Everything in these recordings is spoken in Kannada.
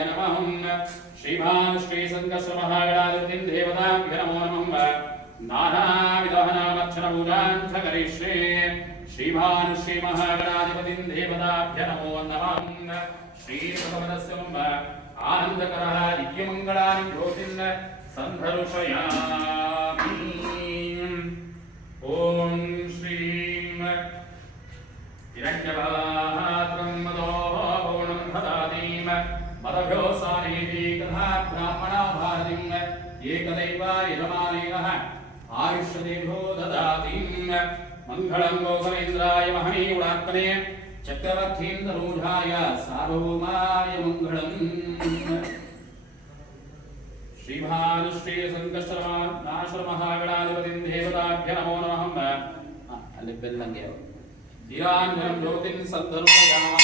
नमः श्रीमान् श्रीसङ्कर्षमहागणाधिपतिं देवताभ्य नमो नमः नानाविधहनामर्चनपूजां च करिष्ये श्रीमान् श्रीमहागणाधिपतिं देवताभ्य नमो नमः श्रीभगवतस्य मम आनन्दकरः नित्यमङ्गलानि ज्योतिन् सन्धर्षयामि ಪರಭ್ಯೋ ಸಾರೇತಿ ತಥಾ ಬ್ರಾಹ್ಮಣ ಭಾರತಿಂ ಏಕದೈವಾಯ ರಮಾನೇನಃ ಆಯುಷ್ಯ ದೇಹೋ ದದಾತಿ. ಮಂಗಳಂ ಗೋಪನೇಂದ್ರಾಯ ಮಹನೀಯುಡಾತ್ಮನೆ ಚಕ್ರವರ್ಥೀಂದ್ರೂಢಾಯ ಸಾರ್ವಭೌಮಾಯ ಮಂಗಳಂ. ಶ್ರೀಭಾನುಶ್ರೀ ಸಂಕಷ್ಟರಮಾಶ್ರಮಹಾಗಣಾಧಿಪತಿಂ ದೇವತಾಭ್ಯ ನಮೋ ನಮಃ. ಅಲ್ಲಿ ಬೆಲ್ಲಂಗೆ ಧೀರಾಂಜನಂ ಜ್ಯೋತಿಂ ಸದ್ದರುಪಯಾಮಿ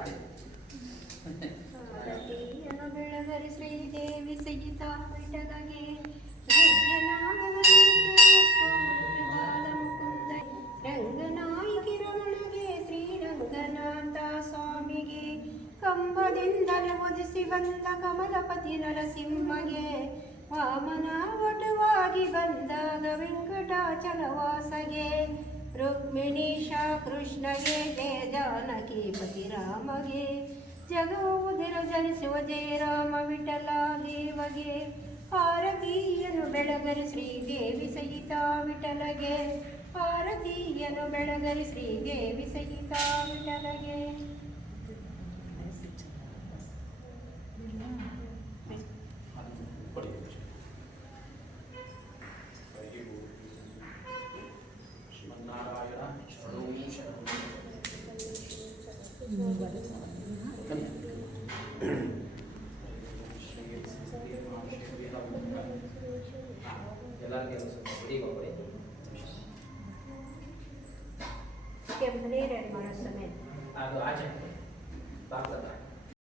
ಆಡಿ ಭಾರತೀಯನು ಬೆಳಗರಿ ಶ್ರೀದೇವಿ ಸಹಿತ ವಿಠಲಗೆ ಕಂಬದಿಂದಲೇ ಮುದಿಸಿ ಬಂದ ಕಮಲಪತಿ ನರಸಿಂಹಗೆ, ವಾಮನ ವಟುವಾಗಿ ಬಂದಾಗ ವೆಂಕಟಾಚಲವಾಸಗೆ ರುಕ್ಮಿಣೀಶ ಕೃಷ್ಣಗೆ ಜಯ ಜಾನಕಿ ಪತಿ ರಾಮಗೆ ಜಗವುದಿರ ಜನಿಸುವ ಜಯ ರಾಮ ವಿಠಲ ದೇವಗೆ ಆರತಿಯನು ಬೆಳಗರಿ ಶ್ರೀದೇವಿ ಸಹಿತ ವಿಠಲಗೆ ಆರತಿಯನು ಬೆಳಗರಿ ಶ್ರೀದೇವಿ ಸಹಿತ કેમ નહીં રહેવાનો સમય આ તો આજે બાપ